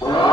శ్రీయై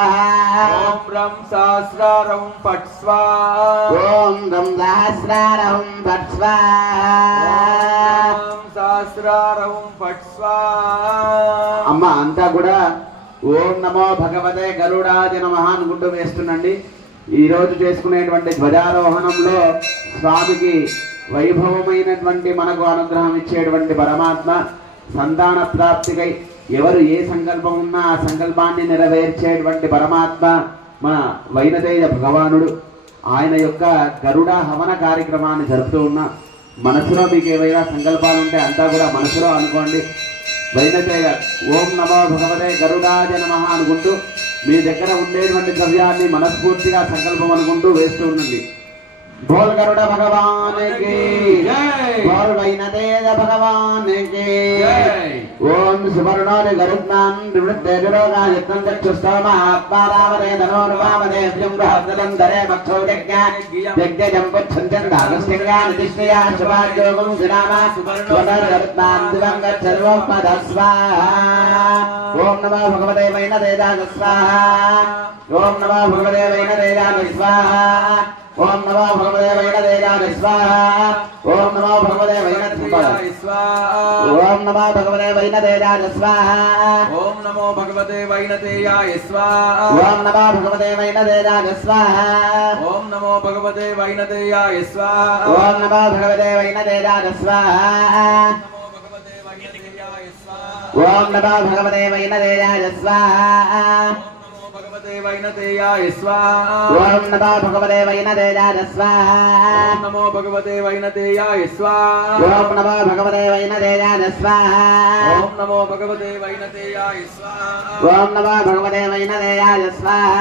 ఓం రం సహస్రారం పట్ స్వాహ ఓం రం సహస్రారం భట్ స్వాహ ఓం సహస్రారం పట్ స్వాహ అమ్మ అంతా కూడా ఓం నమో భగవతే గరుడాది నమః అనుకుంటూ వేస్తుండండి ఈ రోజు చేసుకునేటువంటి ధ్వజారోహణంలో స్వామికి వైభవమైనటువంటి మనకు అనుగ్రహం ఇచ్చేటువంటి పరమాత్మ సంతాన ప్రాప్తికై ఎవరు ఏ సంకల్పం ఉన్నా ఆ సంకల్పాన్ని నెరవేర్చేటువంటి పరమాత్మ మన వైనతేయ భగవానుడు. ఆయన యొక్క గరుడ హవన కార్యక్రమాన్ని జరుపుతూ ఉన్నా. మనసులో మీకు ఏవైనా సంకల్పాలు ఉంటే అంతా కూడా మనసులో అనుకోండి. వైనతేయ ఓం నమో భగవతే గరుడాజ నమ అనుకుంటూ మీ దగ్గర ఉండేటువంటి ద్రవ్యాన్ని మనస్ఫూర్తిగా సంకల్పం అనుకుంటూ వేస్తూ ఉండండి. బోల్ గరుడ భగవానికి. జై. బోల్ వైనతేయ భగవానికి. జై. ఓం సువర్ణోని గరుత్నాన్ వివృద్ధే విరోగా యత్నం చక్షుస్తమ ఆత్మారామరే ధనోర్వామదే బృహద్దలం ధరే మక్షో యజ్ఞ యజ్ఞ జంపుచ్చంచం దాగస్యంగా నితిష్ఠయా శుభాయోగం శ్రీరామ సువర్ణరత్నాన్ దివం గచ్చర్వం పదస్వాహ ఓం నమో భగవతే వైనదేదాగ స్వాహ. ఓం నమో భగవతే వైనదేదాగ స్వాహ. ఓం నమో భగవతే వైనదేదాగ స్వాహ. ఓం నమో భగవతే వైనదేదాగ స్వాహ. ఓం నమో భగవతే వైనదేయాయ స్వాహ. ఓం నమో భగవతే వైనతేయాయ స్వాహ. ఓం నమో భగవతే వైనదేయాయ స్వాహ. ఓం నమో భగవతే వైనతేయాయ స్వాహ. ఓం నమో భగవతే వైనదేయాయ స్వాహ. ఓం నమో భగవతే వైనతేయాయ స్వాహ. నమో భగవతే వైనదేయాయ స్వాహ। ఓం నమో భగవతే వైనతేయాయ స్వాహ. ఓం నమో భగవతే వైనదేయాయ స్వాహ। ఓం నమో భగవతే వైనతేయాయ స్వాహ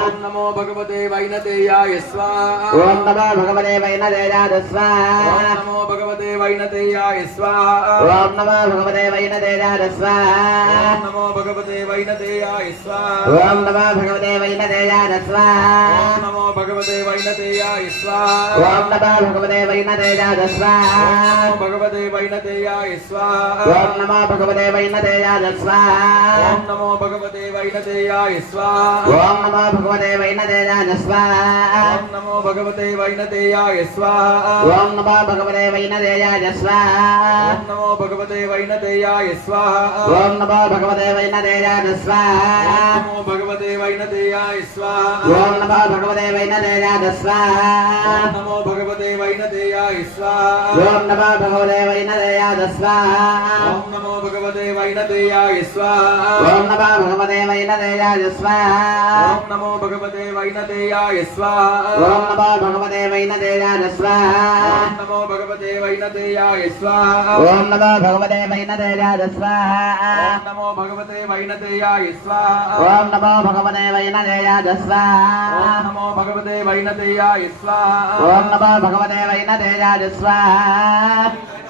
ఓం నమో భగవతే వైనదేయాయ స్వాహ ఓం నమో భగవతే వైనతేయాయ స్వాహ ఓం నమో భగవతే వైనదేయాయ స్వాహ ఓం నమో భగవతే వైనతేయాయ స్వాహ ఓం నమో భగవతే వైనదేయాయ స్వాహ ఓం నమో భగవతే వైనతేయాయ స్వాహ ఓం నమో భగవతే వైనదేయాయ స్వాహ ఓం నమో భగవతే వైనతేయాయ స్వాహ ఓం నమో భగవతే వైనదేయాయ స్వాహ ఓం స్వాహ నమో భగవతే వైనదేయాయ స్వాహ ఓం నమో భగవతే వైనతేయాయ స్వాహ ఓం నమో భగవతే వైనదేయాయ స్వాహ ఓం నమో భగవతే వైనతేయాయ స్వాహ ఓం నమో భగవతే వైనదేయాయ స్వాహ ఓం నమో భగవతే వైనతేయాయ స్వాహ ఓం నమో భగవతే వైనదేయాయ స్వాహ ఓం నమో భగవతే వైనతేయాయ స్వాహ ఓం నమో భగవతే వైనదేయాయ స్వాహ ఓం నమో భగవతే వైనతేయాయ స్వాహ ఓం నమో భగవతే వైనదేయాయ స్వాహ ఓం నమో భగవతే వైనతేయాయ స్వాహ ఓం నమో ఓం నమో భగవతే వైనతేయాయ స్వాహ ఓం నమో భగవతే వైనదేయాయ స్వాహ ఓం నమో భగవతే వైనతేయాయ స్వాహ ఓం నమో భగవతే వైనదేయాయ స్వాహ ఓం నమో భగవతే వైనతేయాయ స్వాహ ఓం నమో భగవతే వైనదేయాయ స్వాహ ఓం నమో భగవతే వైనతేయాయ స్వాహ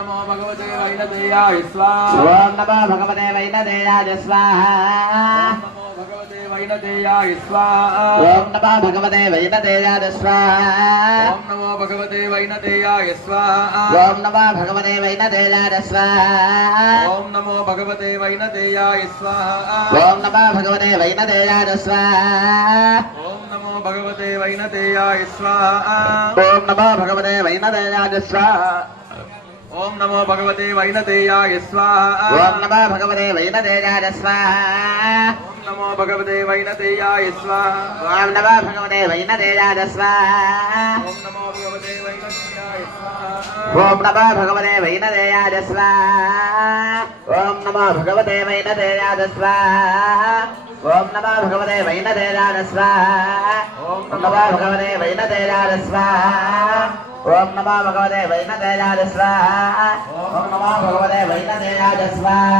నమో భగవతే వైనతేయాయ స్వాహ ఓం నమో భగవతే వైనతేజాయ స్వాహ నమో భగవతే వైనతేయాయ స్వాహ ఓం నమో భగవతే వైనతేజాయ స్వాహ ఓం నమో భగవతే వైనతేయాయ స్వాహ ఓం నమో భగవతే వైనతేజాయ స్వాహ ఓం నమో భగవతే వైనతేయాయ స్వాహ ఓం నమో భగవతే వైనతేజాయ స్వాహ ఓం నమో భగవతే వైనతేయాయ స్వాహ ఓం నమో భగవతే వైనతేజాయ స్వాహ ఓం నమో భగవతే వైనతేయాయ స్వాహ. ఓం నమో భగవతే వైనతేజాయ స్వాహ. ఓం నమో భగవతే వైనతేయాయ స్వాహ. ఓం నమో భగవతే వైనతేజాయ స్వాహ. ఓం నమో భగవతే వైనతేయాయ స్వాహ. ఓం నమో భగవతే వైనతేజాయ స్వాహ. ఓం నమో భగవతే వైనతేజాయ స్వాహ. ఓం నమో భగవతే వైనతేజాయ స్వాహ. ఓం నమో భగవతే వైనతేజాయ స్వాహ. ఓం నమో భగవతే వైనతేజాయ స్వాహ ఓం నమో భగవతే వైనతేజాయ స్వాహ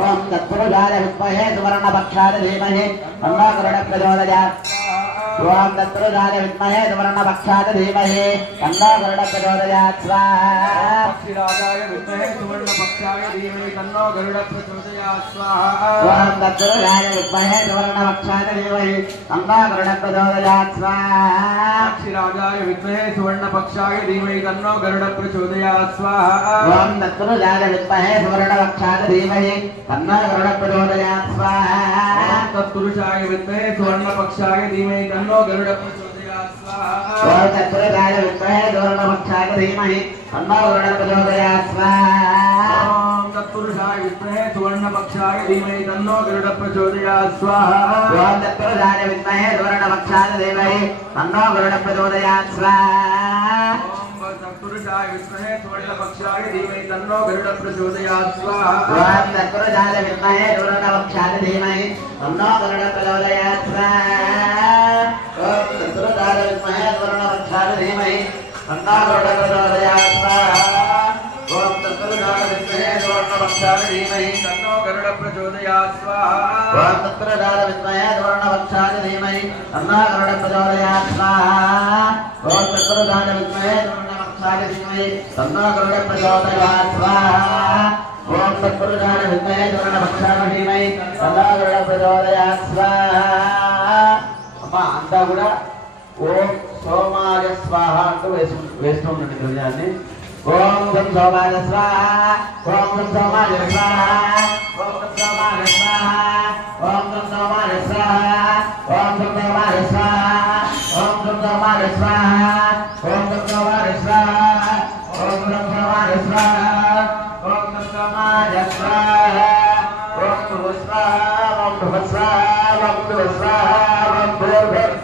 ఓం తత్పురుషాయ విద్మహే సువర్ణపక్షాయ ధీమహి తన్నో కరుణ ప్రచోదయాత్ ఓం తత్పురుషాయ విద్మహే సువర్ణపక్షాయ ధీమహి తన్నో కరుణ ప్రచోదయాత్ స్వాహ పక్షిరాజాయ విద్మహే సువర్ణపక్షాయ ధీమహి తన్నో గరుడ ప్రచోదయాత్ స్వాహా ఓం తత్పురుషాయ విద్మహే సువర్ణపక్షాయ ధీమహి తన్నో కరుణ ప్రచోదయాత్ స్వాహా పక్షిరాజాయ విద్మహే సువర్ణపక్షాయ ధీమహి తన్నో గరుడ ప్రచోదయాత్ స్వాహా ఓం తత్పురుషాయ విద్మహే సువర్ణపక్షాయ ధీమహి తన్నో కరుణ ప్రచోదయాత్ స్వాహా తత్పురుషాయ విద్మహే సువర్ణపక్షాయ ధీమహి తన్నో గరుడ ప్రచోదయాత్ స్వాహా ఓం తత్పురుషాయ విద్మహే సువర్ణపక్షాయ ధీమహి తన్నో కరుణ ప్రచోదయాత్ స్వాహా तत्पुरुषाय विद्महे सुवर्णपक्षाय धीमहि तन्नो गरुडः प्रचोदयात् स्वाहा ओम तत्पुरुषाय विद्महे सुवर्णपक्षाय धीमहि तन्नो गरुडः प्रचोदयात् स्वाहा ओम तत्पुरुषाय विद्महे सुवर्णपक्षाय धीमहि तन्नो गरुडः प्रचोदयात् स्वाहा ओम तत्पुरुषाय विद्महे सुवर्णपक्षाय धीमहि तन्नो गरुडः प्रचोदयात् स्वाहा ओम तत्पुरुषाय विद्महे सुवर्णपक्षाय धीमहि तन्नो गरुडः प्रचोदयात् स्वाहा वर्णवक्षाय धीमहि तन्नो गरुड प्रचोदयात् स्वाहा वाक्त्र दाल विद्महे वर्णवक्षाय धीमहि तन्नो गरुड प्रचोदयात् स्वाहा वाक्त्र दाल विद्महे वर्णवक्षाय धीमहि तन्नो गरुड प्रचोदयात् स्वाहा ओम तत्पुरुषाय विद्महे वर्णवक्षाय धीमहि तन्नो गरुड प्रचोदयात् स्वाहा అమ్మ అంతా కూడా ఓం సోమాయ స్వాహ అంటూ వేసు వేస్తూ ఉండండి హృదయాన్ని ఓం గం సోమాయ స్వాహ ఓం గం సోమాయ స్వాహ ఓం గం సోమాయ స్వాహ ఓం గం సోమాయ స్వాహ ఓం గం సోమాయ స్వాహ ఓం గం సోమాయ స్వాహ ఓం గం సోమాయ స్వాహ ఓం గం సోమాయ స్వాహ ఓం గం సోమాయ స్వాహ ఓం భువ స్వాహ ఓం స్వాహ ఓం స్వాహ ఓం స్వాహ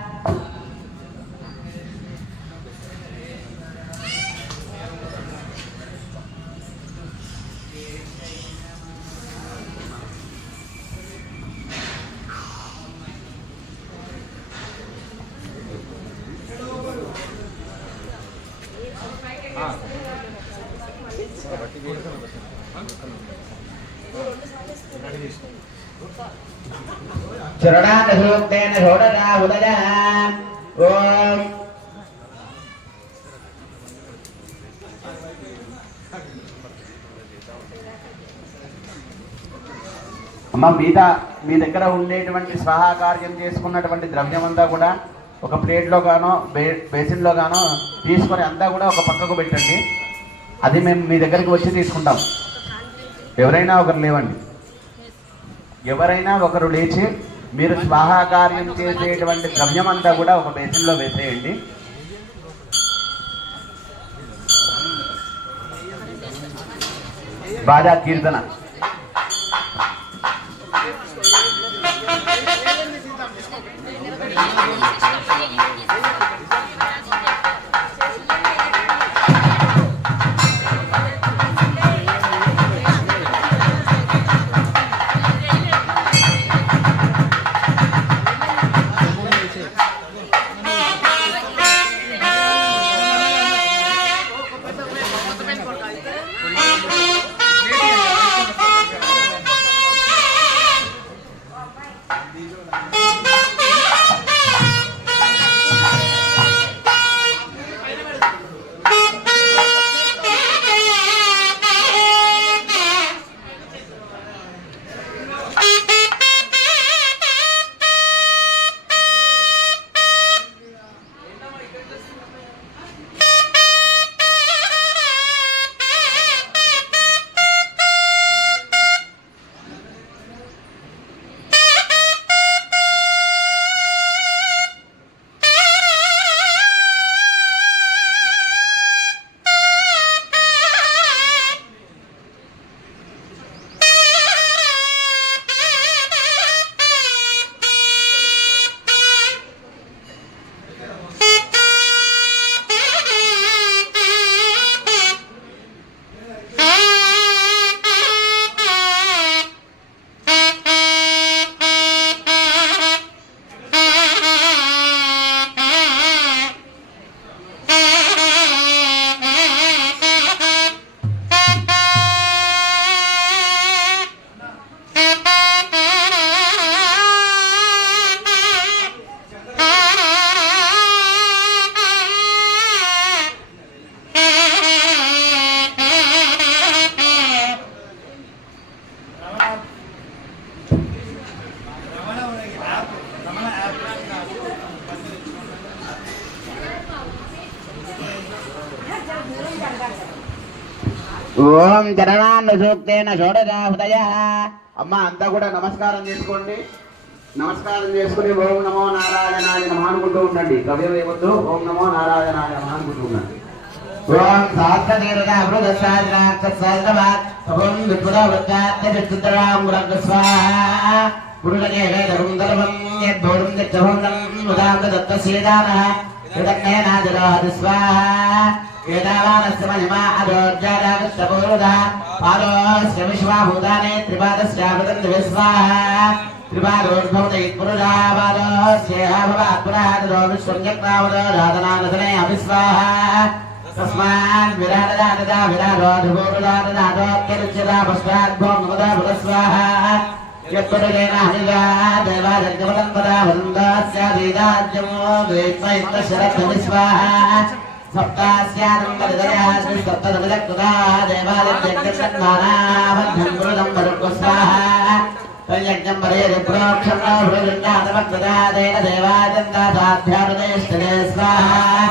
చరణాదూక్తేన షోడశా ఉదయ ఓం అమ్మ మీద మీ దగ్గర ఉండేటువంటి స్వాహా కార్యం చేసుకున్నటువంటి ద్రవ్యం అంతా కూడా ఒక ప్లేట్లో గానో బే బేసిన్లో గానో తీసుకొని అంతా కూడా ఒక పక్కకు పెట్టండి. అది మేము మీ దగ్గరికి వచ్చి తీసుకుంటాం. ఎవరైనా ఒకరు లేవండి. ఎవరైనా ఒకరు లేచి మీరు స్వాహాకార్యం చేసేటువంటి ద్రవ్యం అంతా కూడా ఒక బేసిన్లో వేసేయండి బాజా కీర్తన ఓం చరణాన్ని సూక్తేన షోడశ హృదయ. అమ్మ అంతా కూడా నమస్కారం చేసుకోండి. నమస్కారం చేసుకుని ఓం నమో నారాయణాయ నమః అనుకుంటూ ఉండండి. కవ్యం వేయవద్దు ఓం నమో నారాయణాయ నమః అనుకుంటూ ఉండండి. ఓం సహస్రదీర్ఘ అమృత సహస్రాక్ష సహస్రవాత్ ఓం విపుర వృత్తాత్య విచిత్రాం వృద్ధ స్వాహ పురుషే వేదం దర్వం యద్భూరం ఉదాంత దత్త సీదాన కృతజ్ఞేనాదిరోహది స్వాహ మహిమా అదోర్జారాగస్తపూర్వద పాలోస్య విశ్వాభూతాని త్రిపాదస్యామృతం దివిస్వాహ త్రిపాదోద్భవత పురుషా పాలోస్యేహ భవాత్పురాదో విశ్వంజక్రావదో రాధనానదనే అవిస్వాహ తస్మాత్ విరాటదాటదా విరాటోధుభూరుదాటదాటోత్యరుచ్యదా పశ్చాద్భో మమదా భుగస్వాహ యత్పరుగేన హనిగా దేవాజగ్జమలం పదా వృందాస్యాదీదాజ్యమో ద్వైత్మైత్త శరత్వమిస్వాహ సప్తాస్యాదం వరదయా శ్రీ సప్తదమజక్కుదా దేవాలయజ్ఞమానాభం గురుదం వరుక్వస్వాహ యజ్ఞం వరేది ప్రోక్షం భృజాతమక్రదాదేన దేవాజంతాభ్యారుదయశ్చరే స్వాహ తస్మాత్ యజ్ఞాత్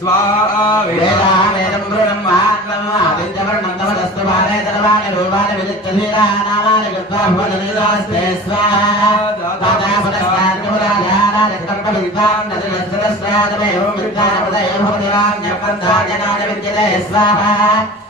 గంగామూఢయజ్ఞరే తస్మాత్ తస్మాత్ తస్మాత్ తస్మాత్ శ్వాదాదిందాజేదో భజాతదాగావాజజ్ఞరే తస్మాత్ తస్మాత్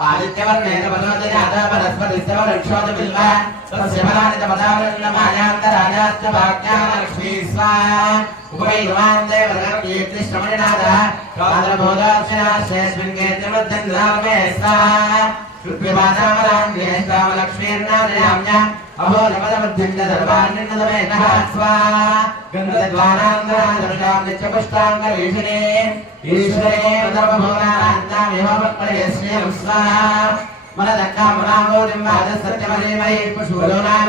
చంద్రామ్రభారాయ యదాజ్వలం దేవ్ శ్రియం లోకే ఆదిత్యవర్ణేన పదోదినాథ పరస్పరిస్తవరక్షోద బిల్వ తస్య పరానిత పదావృన్నమాయాంతరాజాశ్చ భాగ్యాన లక్ష్మీ స్వా. ఉపైర్వాన్ దేవరగం కీర్తిశ్రమణినాథ కాదరబోధాక్షరాశ్రేష్మిన్ కీర్తిమృద్ధంద్రామే నః స్వాహా గంధద్వారాంతరాదర్శాం నిత్యపుష్టాంగరీషిణే ఈశ్వరే సర్వభూతానాంతామిహోపత్పడే శ్రీయం స్వాహా మనదక్కా మునామోదిం వాద సత్యమదేమై పశువులోనాం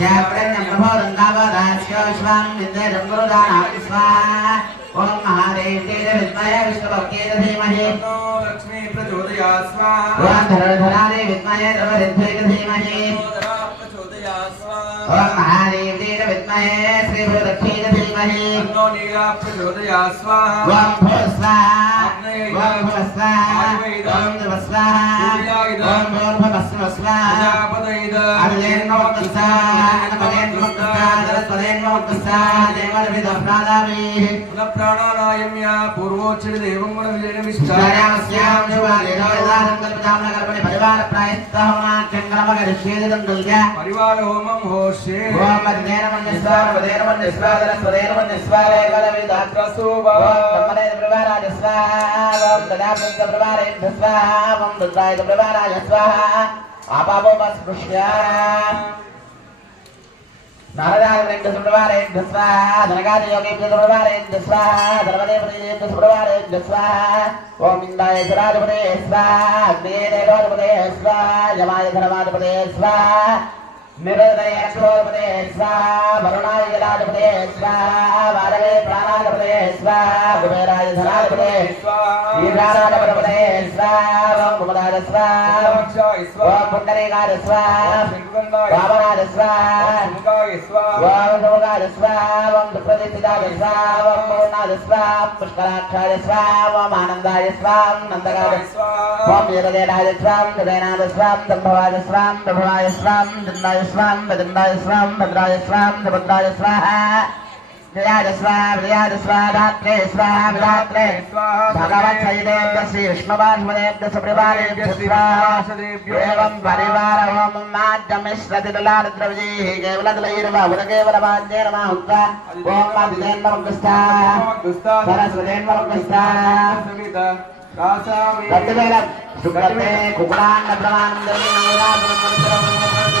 పద్మారణీం చంద్రాం నిర్మలీం లక్ష్మీం జాతవేదాం మమావహ స్వాహా తాం మహావహ జాతవేదో లక్ష్మీమరపరామినీం తస్యాప్రణ్యం ప్రభోదంగావదాస్యోశ్వాం విద్యేదం గురుదానాం స్వాహా ఓం మహాదేవ్యేన విద్మహే విష్ణుభక్తేన ధీమహి తన్నో లక్ష్మీ ప్రచోదయాత్ స్వాహా ఓం ధరణధరాదే ఓం మహాదేవ్యేన ప్రాణానాయమ్య పూర్వోచ్చరి దేవం గుణ పరివార హోమం హోషే మధ్యేనమన్యస్వార మధేనమన్యస్వాదర స్వదేనమన్యస్వారే విధాత్రసు బ్రహ్మణే ప్రవారాజ స్వాహ ఓం దదాపృత ప్రవారేభ్య స్వాహ ఓం రుద్రాయ ప్రవారాజ స్వాహ ఆపాపోపస్పృశ్య నారదాగ్రేభ్య సుప్రవారేభ్య స్వాహ ధనగాది యోగేభ్య సుప్రవారేభ్య స్వాహ ధర్మదేవదేభ్య సుప్రవారేభ్య స్వాహ ఓం స్వాహ స్వాహ స్వాహ నిరదయ అక్షోధిపతే స్వాహ వరుణాయ జలాధిపతే స్వాహ వారవే ప్రాణాధిపతే స్వాహ కుబేరాయ స్వాహ స్వాహ ఓం పుండరీకాయ స్వాహ వామనాయ స్వాహ ఓం స్వాహ ఓం స్వాహ ఓం స్వాహ పుష్కరాక్షాయ స్వాహ ఓం ఆనందాయ స్వాహ నందగాయ ఓం వీరదేనాయ స్వాం హృదయనాథ స్వాం దంభవాయ స్వాం ప్రభవాయ స్వాం దండాయ స్వాం భద్రండాయ స్వాం భద్రాయ స్వాం సుభద్రాయ స్వాహ జయాయ స్వాహ విజయాయ స్వాహ రాత్రే స్వాహ విరాత్రే భగవత్ సైదేభ్య శ్రీ విష్ణువాన్మదేభ్య సుప్రభారేభ్య స్వాహ ఏవం పరివార హోమం మాధ్యమిశ్రతి దులారుద్రవిజీ కేవలదులైరవ ఉదకేవల వాద్యేన మాహుత్వ ఓం మాదిదేన్మరుగ్రస్త సరస్వతేన్మరుగ్రస్త రక్తవేలం శుక్రతే కుకులాండ ప్రమాణం ఓం